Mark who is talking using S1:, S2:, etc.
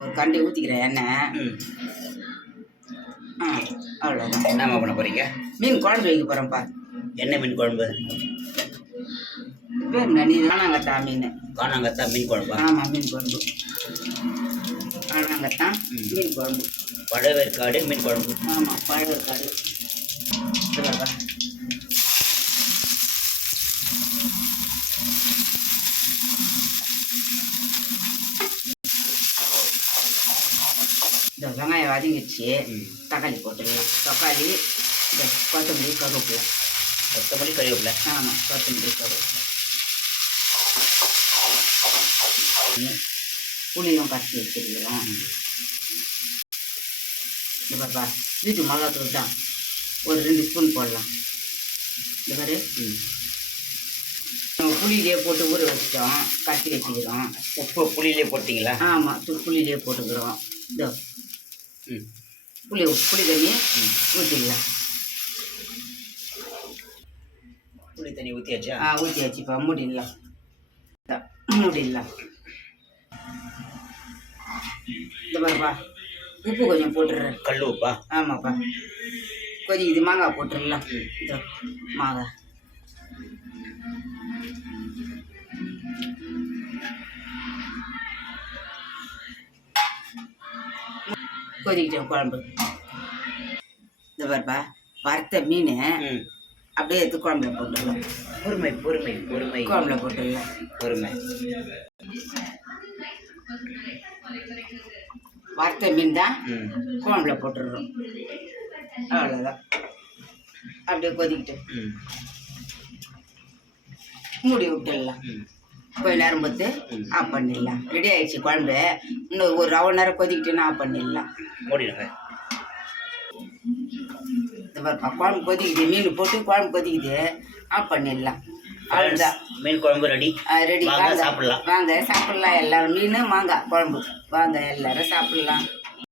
S1: ஒரு கண்டி ஊற்றிக்கிறேன் எண்ணெய்
S2: ம்.
S1: ஆ அவ்வளோதான்
S2: என்னம்மா பண்ண போகிறீங்க
S1: மீன் குழம்பு வைக்க போகிறேன்ப்பா
S2: என்ன மீன் குழம்பு?
S1: பேர் என்ன நீ காணாங்கத்தா மீன்.
S2: காணாங்கத்தா மீன் குழம்பா?
S1: ஆமாம் மீன் குழம்பு. காணாங்கத்தான்
S2: ம்.
S1: மீன் குழம்பு.
S2: பழவேற்காடு மீன் குழம்பு.
S1: ஆமாம் பழவேற்காடு. இந்த வெங்காயம் வதங்கிடுச்சு தக்காளி போட்டுடலாம் தக்காளி இந்த கொத்தமல்லி கருவேப்பிலை
S2: கொத்தமல்லி கறிவேப்பிலை
S1: ஆமாம் கொத்தமல்லி கருவேப்பிலை புளியும் கட்டி வச்சிருக்கிறோம். இந்த பாப்பா வீட்டு மிளகாத்தூள் தான் ஒரு ரெண்டு ஸ்பூன் போடலாம் இந்த மாதிரி புளியிலே போட்டு ஊற வச்சிட்டோம் கட்டி வச்சுக்கிறோம்
S2: உப்பு புளியிலே போட்டீங்களா
S1: ஆமாம் புளியிலே போட்டுக்கிறோம் இந்த புளி புளி தண்ணி
S2: ம்.
S1: ஊற்றிடலாம்
S2: புளி தண்ணி ஊற்றியாச்சா
S1: ஆ ஊற்றி வச்சுப்பா மூடிடலாம். இந்தா, மூடிடலாம். இந்த பாருப்பா உப்பு கொஞ்சம் போட்டுடுறேன்.
S2: கல் உப்பா?
S1: ஆமாப்பா. கொதிக்குது. மாங்காய் போட்டுடலாம். இதோ மாங்காய். கொதிக்கிட்டோம் குழம்பு. இந்த பாருப்பா வறுத்த மீன் அப்படியே எடுத்து குழம்புல போட்டுடலாம்.
S2: பொறுமை பொறுமை பொறுமை.
S1: குழம்புல போட்டுடலாம்.
S2: பொறுமை.
S1: வறுத்த மீன் தான் குழம்புல போட்டுடுறோம். அவ்வளோதான் அப்படியே கொதிக்கிட்டு. மூடி விட்டுடலாம். கொஞ்ச நேரம் பொறுத்து
S2: ம்.
S1: ஆஃப் பண்ணிடலாம். ரெடி ஆயிடுச்சு குழம்பு. இன்னும் ஒரு ரவ நேரம் கொதிக்கிட்டுன்னு ஆஃப் பண்ணிடலாம். குழம்பு கொதிக்குது. மீன் போட்டு குழம்பு கொதிக்குது. ஆஃப் பண்ணிடலாம். அவ்வளோதான்
S2: மீன் குழம்பு ரெடி.
S1: ரெடி.
S2: வாங்க
S1: வாங்க.
S2: சாப்பிடலாம்.
S1: வாங்க சாப்பிடலாம் எல்லாரும். மீன் மாங்காய் குழம்பு. வாங்க எல்லாரும் சாப்பிடலாம்.